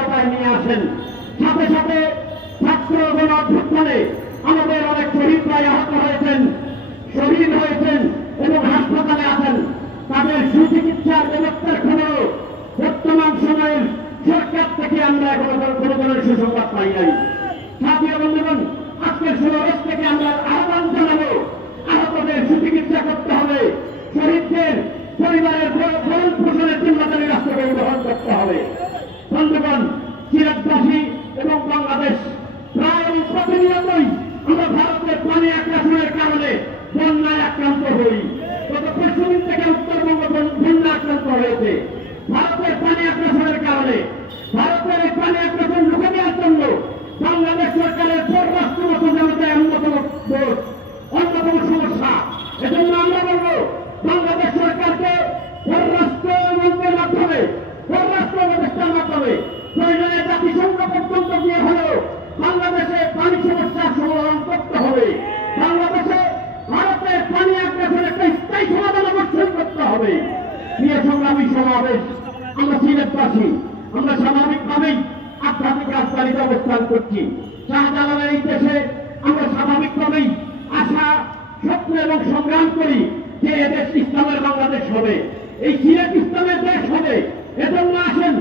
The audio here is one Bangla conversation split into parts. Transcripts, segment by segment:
আওতায় নিয়ে আসেন। সাথে সাথে ছাত্র গণঅভ্যুত্থানে আমাদের অনেক শহীদ ভাই আহত হয়েছেন, শহীদ হয়েছেন এবং হাসপাতালে আছেন। তাদের সুচিকিৎসার ব্যবস্থার খবর বর্তমান সময়ের সরকার থেকে আমরা এখনো কোনো ধরনের সুসংবাদ পাই নাই। সাথীয় বন্ধুগণ, আজকের সমাবেশ থেকে আমরা আহ্বান জানাবো, আহতদের সুচিকিৎসা করতে হবে, শহীদদের পরিবারের ভরণ পোষণের জিম্মাদারি রাষ্ট্রকে গ্রহণ করতে হবে। বন্ধুগণ, সিলেটবাসী এবং বাংলাদেশ প্রায় প্রতিনিয়তই আমরা ভারতের পানি আগ্রাসনের কারণে বন্যায় আক্রান্ত হই। গত 5 দিন থেকে উত্তরবঙ্গ বন্যা আক্রান্ত হয়েছে ভারতের পানি আগ্রাসনের কারণে। ভারতের এই পানি আগ্রাসন রুখে দেওয়ার জন্য বাংলাদেশ সরকারের পররাষ্ট্র মন্ত্রণালয় অন্যতম সমস্যা। এজন্য আমরা বলবো, বাংলাদেশ সরকারকে পররাষ্ট্র মন্ত্রীর মাধ্যমে, পররাষ্ট্র উপদেষ্টার মাধ্যমে প্রয়োজনে জাতিসংঘ পর্যন্ত গিয়ে হলেও বাংলাদেশে পানি সমস্যার সমাধান করতে হবে। বাংলাদেশে ভারতের পানি আগ্রাসনের একটা স্থায়ী সমাধান অবশ্যই করতে হবে। প্রিয় সংগ্রামী সমাবেশ, আমরা সিলেটবাসী, আমরা স্বাভাবিকভাবেই আধ্যাত্মিক রাজধানীতে অবস্থান করছি। শাহজালালের এই দেশে আমরা স্বাভাবিকভাবেই আশা, স্বপ্ন এবং সংগ্রাম করি যে এদেশ ইসলামের বাংলাদেশ হবে, এই সিলেট ইসলামের দেশ হবে। এজন্য আসেন,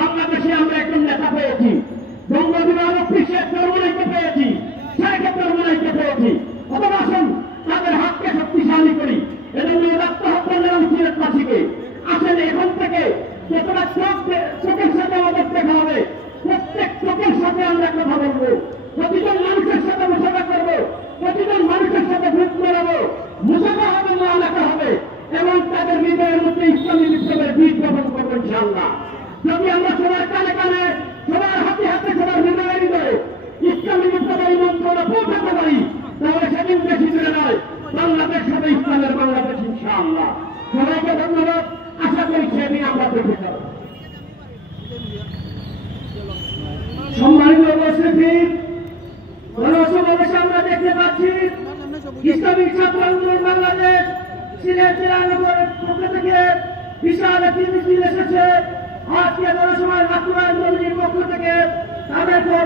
বাংলাদেশে আমরা একজন নেতা পেয়েছি, বঙ্গবিভাগ অফিসে চরমনাইকে পেয়েছি, শেখে চরমনাইকে পেয়েছি। অথবা আসেন তাদের হাতকে শক্তিশালী করি। এজন্য আত্মহত্যা নেওয়া সিলেটবাসীকে আসেন, এখন থেকে যতটা চোখের সাথে আমাদের দেখা হবে, প্রত্যেক চোখের সাথে আমরা কথা বলবো, প্রতিজন মানুষের সাথে মুসাফা করবো, প্রতিজন মানুষের সাথে ভোট মেলাবো, মুসাফা হবে, মহালেখা হবে এবং তাদের হৃদয়ের মধ্যে ইসলামী বিপ্লবের বীজ বপন করবো ইনশাআল্লাহ। যদি আমরা সবার কানে কানে, সবার হাতে হাতে, সবার হৃদয়ে হৃদয়ে ইসলামী বিপ্লবের মন্ত্রণা পৌঁছাতে পারি, তাহলে সেদিন বেশি দূরে নয়, বাংলাদেশ হবে ইসলামের বাংলাদেশ ইনশাআল্লাহ। সবাইকে ধন্যবাদ। আশা করি সেদিন আমরা দেখে যাব। সম্মানিত উপস্থিতি, গণসমাবেশে আমরা দেখতে পাচ্ছি ইসলামিক ছাত্র আন্দোলন বাংলাদেশ সিলেট জেলা নগরের পক্ষ থেকে বিশাল একটি মিছিল এসেছে। আজকে গণসভায় ছাত্র আন্দোলনের পক্ষ থেকে তাদের